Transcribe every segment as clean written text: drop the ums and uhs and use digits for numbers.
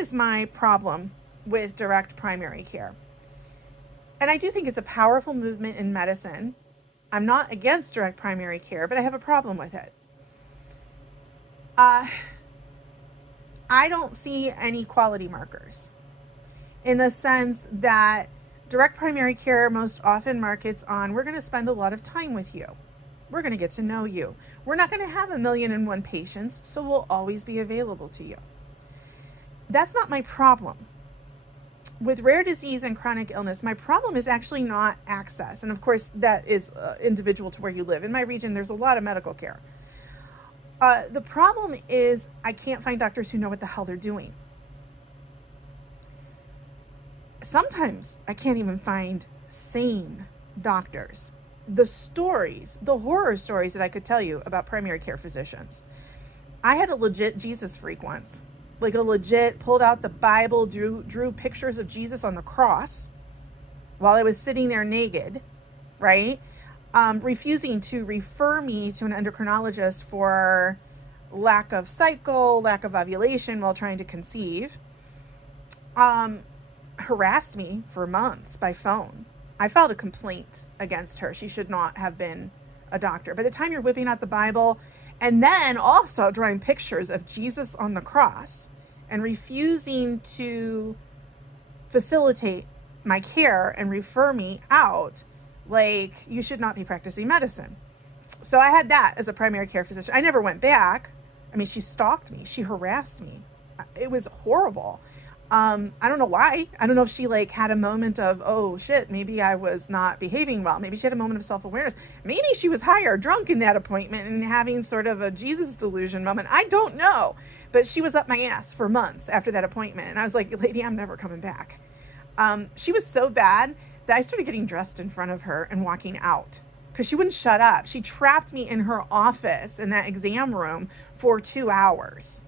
is my problem with direct primary care. And I do think it's a powerful movement in medicine. I'm not against direct primary care, but I have a problem with it. I don't see any quality markers in the sense that direct primary care most often markets on, we're going to spend a lot of time with you. We're going to get to know you. We're not going to have 1,000,001 patients, so we'll always be available to you. That's not my problem. With rare disease and chronic illness, my problem is actually not access. And of course, that is individual to where you live. In my region, there's a lot of medical care. The problem is I can't find doctors who know what the hell they're doing. Sometimes I can't even find sane doctors. The horror stories that I could tell you about primary care physicians. I had a legit Jesus freak once. Like a legit, pulled out the Bible, drew pictures of Jesus on the cross while I was sitting there naked, right? Refusing to refer me to an endocrinologist for lack of cycle, lack of ovulation while trying to conceive. Harassed me for months by phone. I filed a complaint against her. She should not have been a doctor. By the time you're whipping out the Bible and then also drawing pictures of Jesus on the cross and refusing to facilitate my care and refer me out, like, you should not be practicing medicine. So I had that as a primary care physician. I never went back. I mean, she stalked me. She harassed me. It was horrible. I don't know why. I don't know if she had a moment of, oh shit, maybe I was not behaving well. Maybe she had a moment of self-awareness. Maybe she was high or drunk in that appointment and having sort of a Jesus delusion moment. I don't know. But she was up my ass for months after that appointment. And I was like, lady, I'm never coming back. She was so bad that I started getting dressed in front of her and walking out because she wouldn't shut up. She trapped me in her office in that exam room for 2 hours.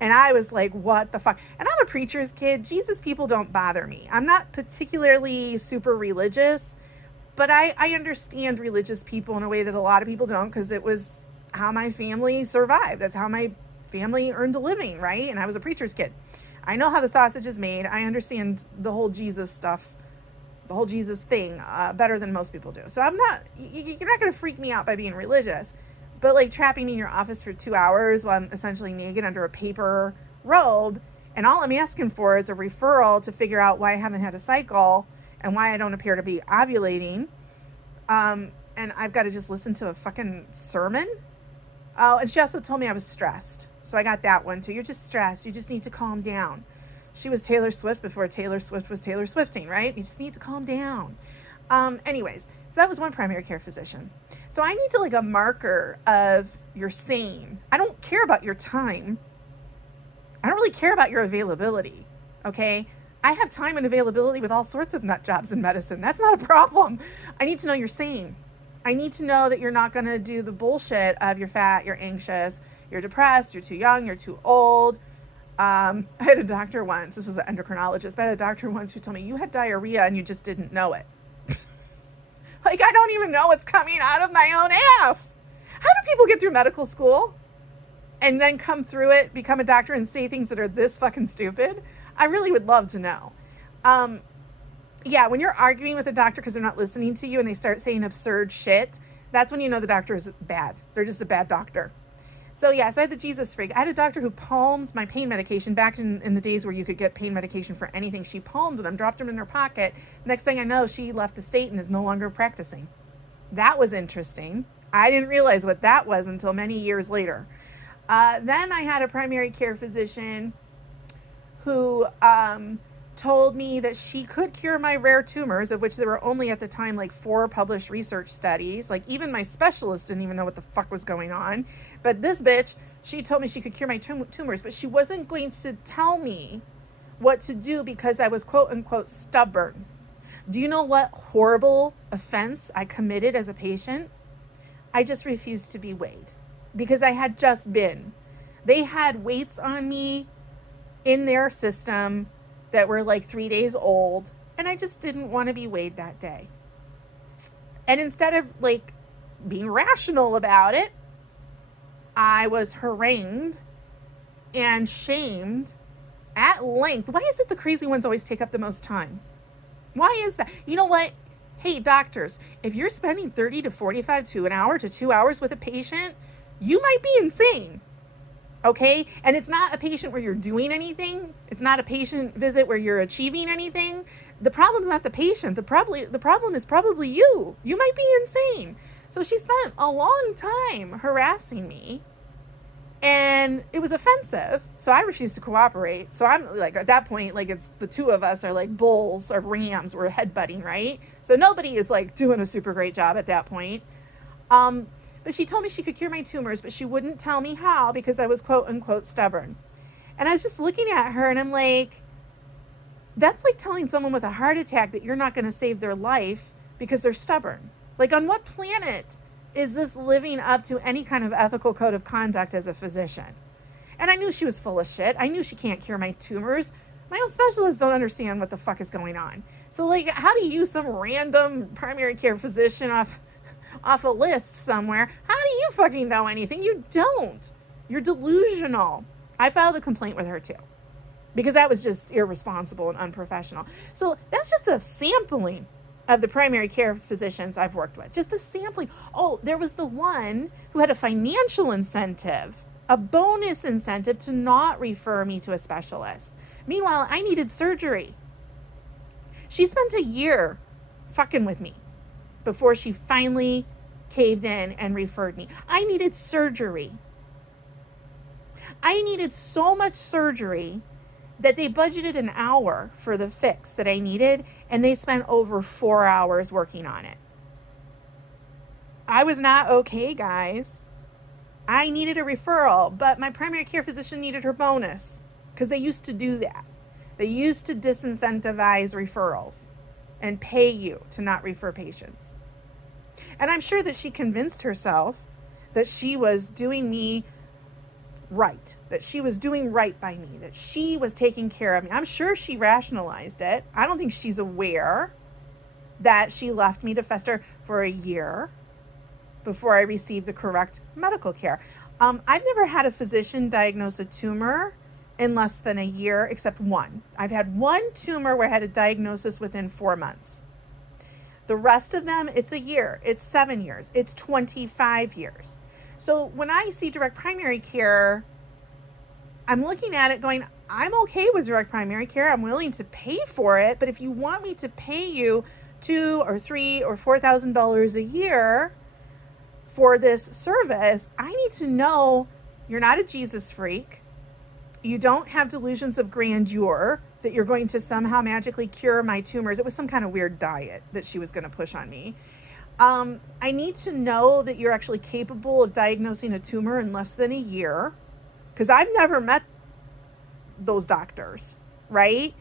And I was like, what the fuck? And I'm a preacher's kid. Jesus people don't bother me. I'm not particularly super religious, but I understand religious people in a way that a lot of people don't, because it was how my family survived. That's how my family earned a living, right? And I was a preacher's kid. I know how the sausage is made. I understand the whole Jesus stuff, the whole Jesus thing better than most people do. So you're not going to freak me out by being religious. But trapping me in your office for 2 hours while I'm essentially naked under a paper robe, and all I'm asking for is a referral to figure out why I haven't had a cycle and why I don't appear to be ovulating. And I've got to just listen to a fucking sermon. Oh, and she also told me I was stressed. So I got that one too. You're just stressed. You just need to calm down. She was Taylor Swift before Taylor Swift was Taylor Swifting, right? You just need to calm down. Anyways, so that was one primary care physician. So I need to a marker of you're sane. I don't care about your time. I don't really care about your availability. Okay. I have time and availability with all sorts of nut jobs in medicine. That's not a problem. I need to know you're sane. I need to know that you're not going to do the bullshit of you're fat, you're anxious, you're depressed, you're too young, you're too old. I had a doctor once, this was an endocrinologist, but I had a doctor once who told me you had diarrhea and you just didn't know it. I don't even know what's coming out of my own ass. How do people get through medical school and then come through it, become a doctor, and say things that are this fucking stupid? I really would love to know. Yeah, when you're arguing with a doctor because they're not listening to you and they start saying absurd shit, that's when you know the doctor is bad. They're just a bad doctor. So I had the Jesus freak. I had a doctor who palmed my pain medication back in the days where you could get pain medication for anything. She palmed them, dropped them in her pocket. Next thing I know, she left the state and is no longer practicing. That was interesting. I didn't realize what that was until many years later. Then I had a primary care physician who told me that she could cure my rare tumors, of which there were only at the time 4 published research studies. Even my specialist didn't even know what the fuck was going on. But this bitch, she told me she could cure my tumors, but she wasn't going to tell me what to do because I was quote unquote stubborn. Do you know what horrible offense I committed as a patient? I just refused to be weighed because I had just been. They had weights on me in their system that were 3 days old, and I just didn't want to be weighed that day. And instead of being rational about it, I was harangued and shamed at length. Why is it the crazy ones always take up the most time? Why is that? You know what? Hey, doctors, if you're spending 30 to 45 to an hour to 2 hours with a patient, you might be insane. Okay? And it's not a patient where you're doing anything. It's not a patient visit where you're achieving anything. The problem's not the patient. The problem is probably you. You might be insane. So she spent a long time harassing me, and it was offensive. So I refused to cooperate. So I'm like, at that point, like, it's the two of us are like bulls or rams. We're headbutting, right? So nobody is like doing a super great job at that point. But she told me she could cure my tumors, but she wouldn't tell me how because I was quote unquote stubborn. And I was just looking at her and I'm like, that's like telling someone with a heart attack that you're not going to save their life because they're stubborn. Like, on what planet is this living up to any kind of ethical code of conduct as a physician? And I knew she was full of shit. I knew she can't cure my tumors. My own specialists don't understand what the fuck is going on. So, like, how do you, some random primary care physician off a list somewhere, how do you fucking know anything? You don't. You're delusional. I filed a complaint with her too, because that was just irresponsible and unprofessional. So that's just a sampling of the primary care physicians I've worked with. Just a sampling. Oh, there was the one who had a financial incentive, a bonus incentive to not refer me to a specialist. Meanwhile, I needed surgery. She spent a year fucking with me before she finally caved in and referred me. I needed surgery. I needed so much surgery that they budgeted an hour for the fix that I needed, and they spent over 4 hours working on it. I was not okay, guys. I needed a referral, but my primary care physician needed her bonus, because they used to do that. They used to disincentivize referrals and pay you to not refer patients. And I'm sure that she convinced herself that she was doing me right, that she was doing right by me, that she was taking care of me. I'm sure she rationalized it. I don't think she's aware that she left me to fester for a year before I received the correct medical care. I've never had a physician diagnose a tumor in less than a year, except one. I've had one tumor where I had a diagnosis within 4 months. The rest of them, it's a year, it's 7 years, it's 25 years. So when I see direct primary care, I'm looking at it going, I'm okay with direct primary care. I'm willing to pay for it. But if you want me to pay you $2,000 or $3,000 or $4,000 a year for this service, I need to know you're not a Jesus freak. You don't have delusions of grandeur that you're going to somehow magically cure my tumors. It was some kind of weird diet that she was going to push on me. I need to know that you're actually capable of diagnosing a tumor in less than a year, because I've never met those doctors, right?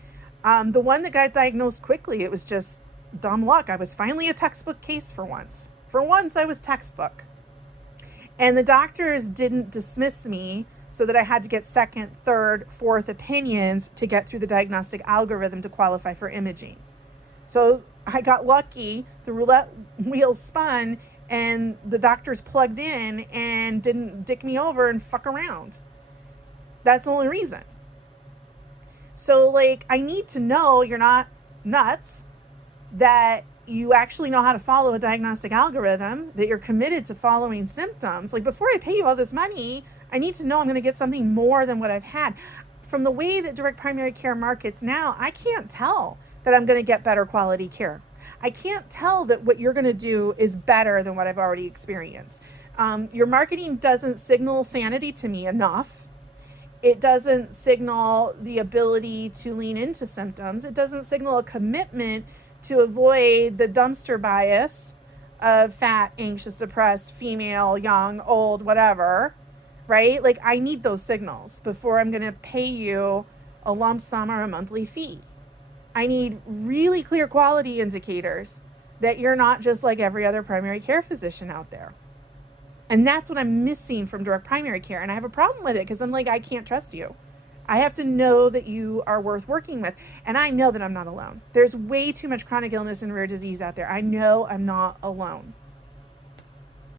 The one that got diagnosed quickly, it was just dumb luck. I was finally a textbook case for once. For once, I was textbook. And the doctors didn't dismiss me so that I had to get second, third, fourth opinions to get through the diagnostic algorithm to qualify for imaging. So I got lucky, the roulette wheel spun, and the doctors plugged in and didn't dick me over and fuck around. That's the only reason. So, like, I need to know you're not nuts, that you actually know how to follow a diagnostic algorithm, that you're committed to following symptoms. Like, before I pay you all this money, I need to know I'm going to get something more than what I've had. From the way that direct primary care markets now, I can't tell that I'm going to get better quality care. I can't tell that what you're going to do is better than what I've already experienced. Your marketing doesn't signal sanity to me enough. It doesn't signal the ability to lean into symptoms. It doesn't signal a commitment to avoid the dumpster bias of fat, anxious, depressed, female, young, old, whatever, right? Like, I need those signals before I'm going to pay you a lump sum or a monthly fee. I need really clear quality indicators that you're not just like every other primary care physician out there. And that's what I'm missing from direct primary care. And I have a problem with it because I'm like, I can't trust you. I have to know that you are worth working with. And I know that I'm not alone. There's way too much chronic illness and rare disease out there. I know I'm not alone.